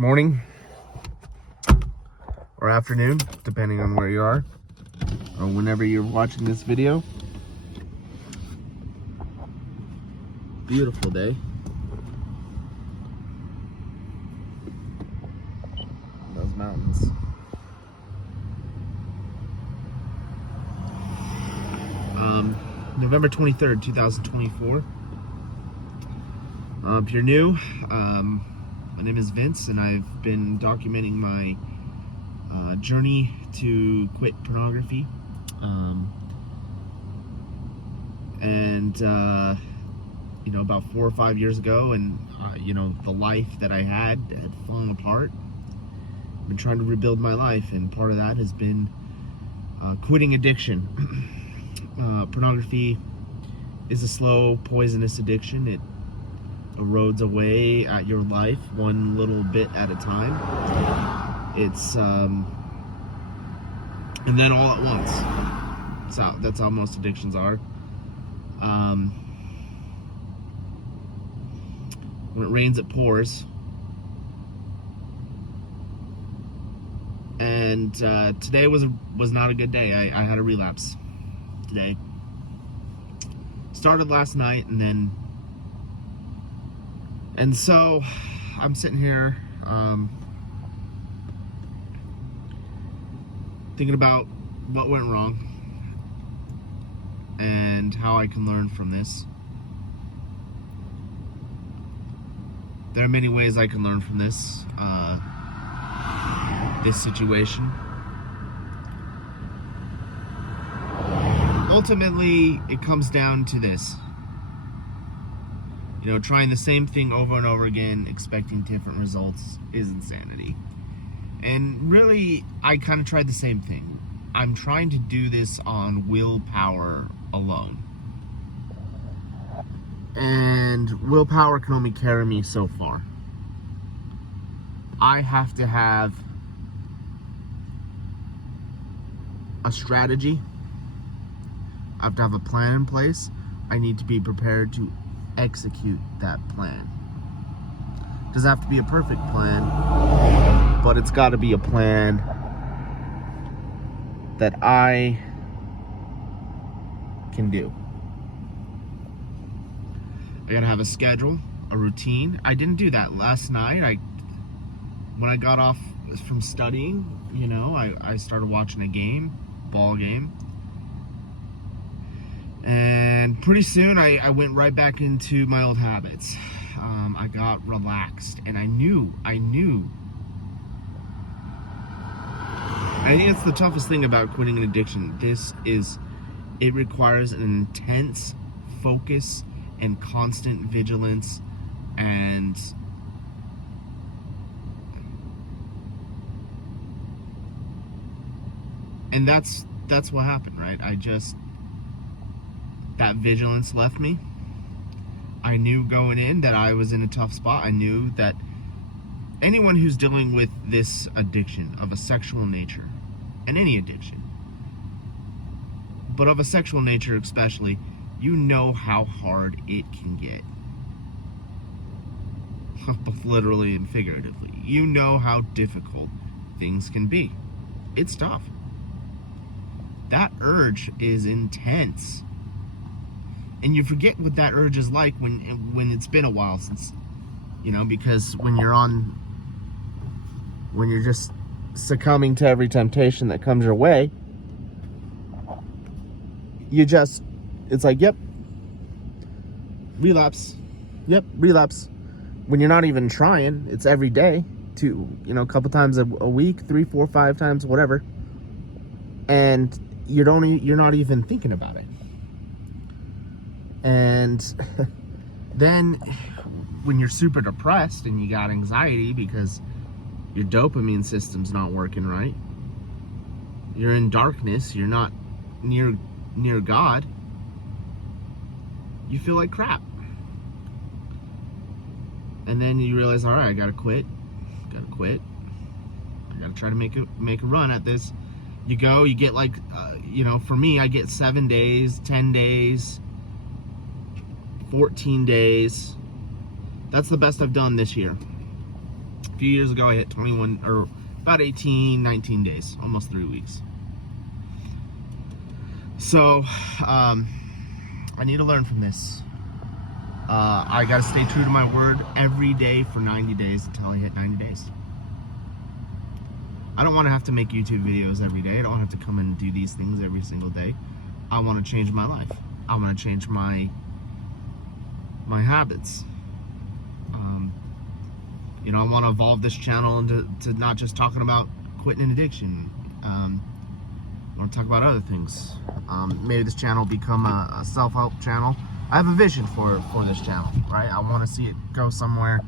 morning or afternoon, depending on where you are or whenever you're watching this video. Beautiful day. Those mountains. November 23rd, 2024. If you're new, my name is Vince, and I've been documenting my journey to quit pornography. About 4 or 5 years ago, and the life that I had fallen apart. I've been trying to rebuild my life, and part of that has been quitting addiction. Pornography is a slow, poisonous addiction. It erodes away at your life one little bit at a time. It's and then all at once. That's how most addictions are. When it rains, it pours. And today was not a good day. I had a relapse today. Started last night, and so I'm sitting here thinking about what went wrong and how I can learn from this. There are many ways I can learn from this situation. Ultimately, it comes down to this. Trying the same thing over and over again, expecting different results, is insanity. And really, I kind of tried the same thing. I'm trying to do this on willpower alone. And willpower can only carry me so far. I have to have a strategy. I have to have a plan in place. I need to be prepared to execute that plan. It doesn't have to be a perfect plan, but it's got to be a plan that I can do. I gotta have a schedule, a routine. I didn't do that last night. When I got off from studying, I started watching a ball game. And pretty soon I went right back into my old habits. I got relaxed, and I knew. I think it's the toughest thing about quitting an addiction. It requires an intense focus and constant vigilance, and that's what happened, right? That vigilance left me. I knew going in that I was in a tough spot. I knew that anyone who's dealing with this addiction of a sexual nature, and any addiction, but of a sexual nature especially, you know how hard it can get. Both literally and figuratively. You know how difficult things can be. It's tough. That urge is intense. And you forget what that urge is like when it's been a while since, because when you're just succumbing to every temptation that comes your way, it's like, yep, relapse. When you're not even trying, it's every day, a couple times a week, 3, 4, 5 times, whatever. And you're not even thinking about it. And then when you're super depressed and you got anxiety because your dopamine system's not working right, you're in darkness, you're not near God, you feel like crap. And then you realize, all right, I gotta quit. I gotta try to make a run at this. You get like, for me, I get 7 days, 10 days, 14 days. That's the best I've done this year. A few years ago, I hit 21, or about 18, 19 days, almost 3 weeks. So, I need to learn from this. I got to stay true to my word every day for 90 days until I hit 90 days. I don't want to have to make YouTube videos every day. I don't have to come and do these things every single day. I want to change my life. I want to change my habits. I want to evolve this channel into not just talking about quitting an addiction. I want to talk about other things. Maybe this channel will become a self-help channel. I have a vision for this channel, right? I want to see it go somewhere.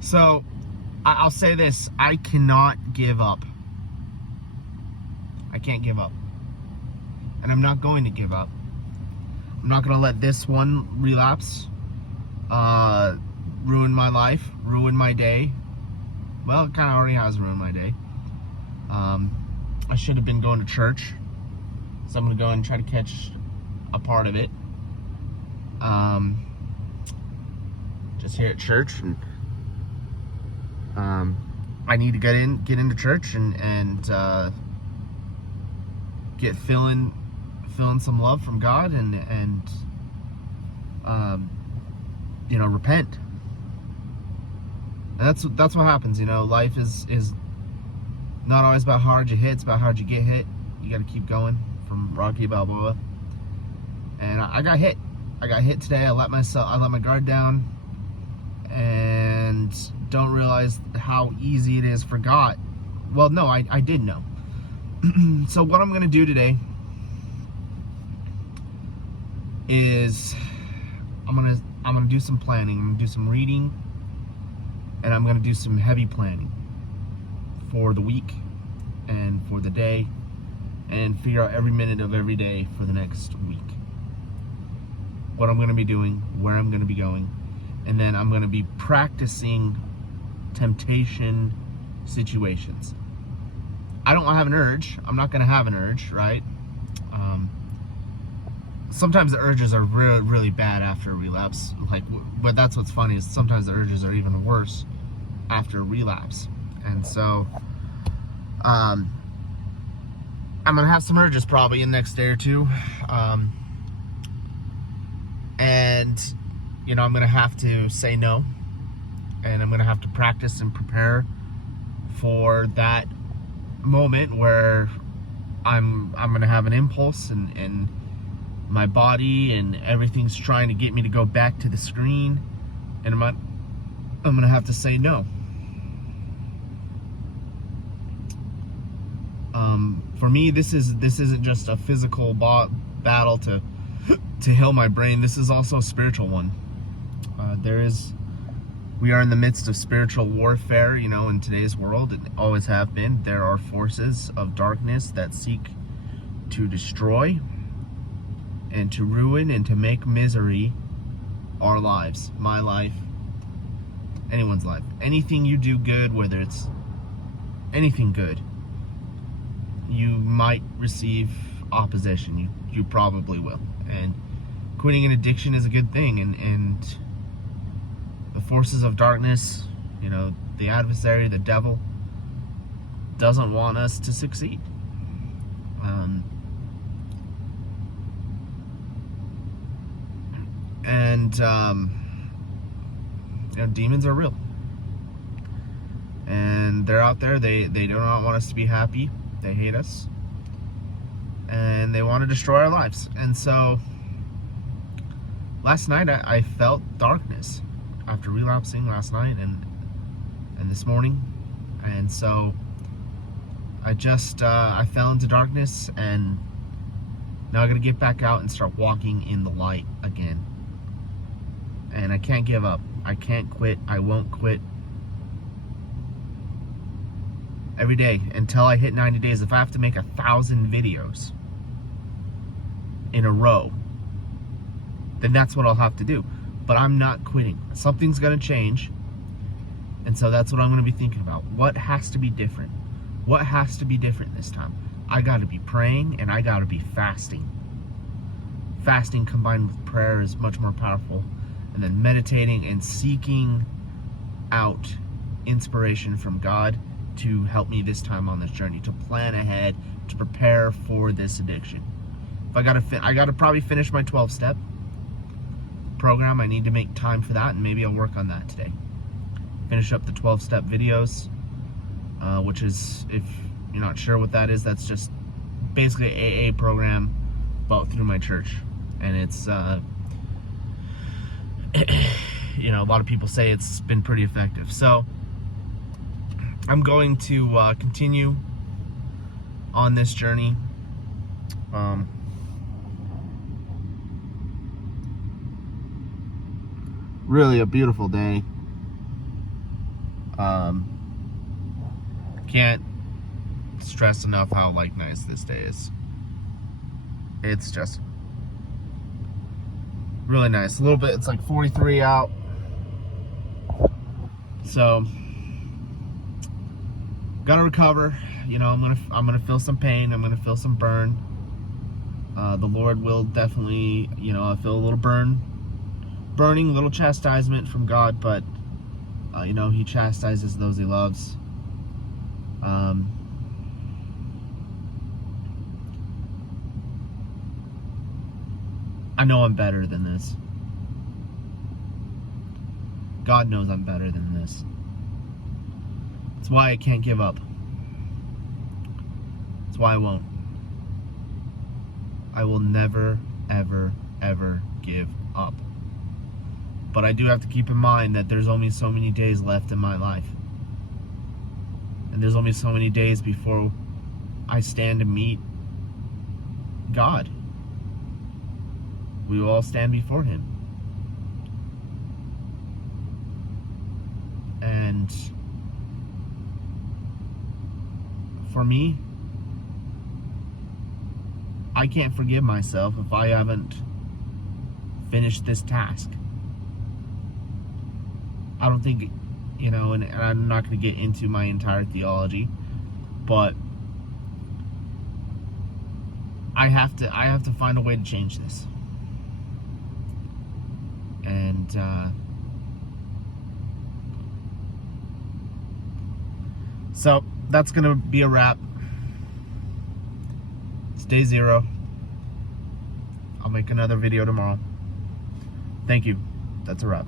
So, I'll say this. I cannot give up. I can't give up. And I'm not going to give up. I'm not going to let this one relapse ruin my life, ruin my day. Well, it kind of already has ruined my day. I should have been going to church. So I'm going to go and try to catch a part of it. Just here at church. And I need to get into church and get feeling some love from God and repent. And that's what happens. Life is not always about how hard you hit. It's about how hard you get hit. You got to keep going. From Rocky Balboa. And I got hit. I got hit today. I let my guard down, and don't realize how easy it is for God. Well, no, I did know. So what I'm gonna do today is I'm gonna do some planning. I'm gonna do some reading, and I'm gonna do some heavy planning for the week and for the day, and figure out every minute of every day for the next week. What I'm going to be doing, where I'm going to be going, and then I'm going to be practicing temptation situations. I don't have an urge. I'm not going to have an urge, right? Sometimes the urges are really, really bad after a relapse. But that's what's funny, is sometimes the urges are even worse after a relapse. And so, I'm going to have some urges probably in the next day or two. And I'm going to have to say no. And I'm going to have to practice and prepare for that moment where I'm going to have an impulse and my body and everything's trying to get me to go back to the screen. And I'm going to have to say no. For me, this isn't just a physical battle to heal my brain. This is also a spiritual one. We are in the midst of spiritual warfare, in today's world, and always have been. There are forces of darkness that seek to destroy and to ruin and to make misery our lives, my life, anyone's life. Anything you do good, whether it's anything good, you might receive opposition. You probably will. And quitting an addiction is a good thing. And the forces of darkness, the adversary, the devil, doesn't want us to succeed. Demons are real. And they're out there. They do not want us to be happy. They hate us. And they want to destroy our lives. And so, last night I felt darkness after relapsing last night and this morning. And so, I fell into darkness, and now I gotta get back out and start walking in the light again. And I can't give up. I can't quit. I won't quit. Every day until I hit 90 days. If I have to make 1,000 videos in a row, then that's what I'll have to do. But I'm not quitting. Something's gonna change. And so that's what I'm gonna be thinking about. What has to be different? What has to be different this time? I gotta be praying, and I gotta be fasting. Fasting combined with prayer is much more powerful and then meditating and seeking out inspiration from God to help me this time on this journey, to plan ahead, to prepare for this addiction. If I gotta probably finish my 12-step program. I need to make time for that, and maybe I'll work on that today. Finish up the 12-step videos, which is, if you're not sure what that is, that's just basically an AA program, but through my church. And it's, you know, a lot of people say it's been pretty effective. So I'm going to continue on this journey. Really a beautiful day. Can't stress enough how nice this day is. It's just really nice. A little bit, it's like 43 out. So gotta recover. You know, I'm gonna feel some pain. I'm gonna feel some burn. The Lord will definitely, you know, I feel a little burning, little chastisement from God, but you know, He chastises those He loves. I know I'm better than this. God knows I'm better than this. That's why I can't give up. That's why I won't. I will never, ever, ever give up. But I do have to keep in mind that there's only so many days left in my life. And there's only so many days before I stand to meet God. We will all stand before Him. And for me, I can't forgive myself if I haven't finished this task. I don't think, you know, and I'm not going to get into my entire theology, but I have to find a way to change this. And so that's going to be a wrap. It's day 0. I'll make another video tomorrow. Thank you. That's a wrap.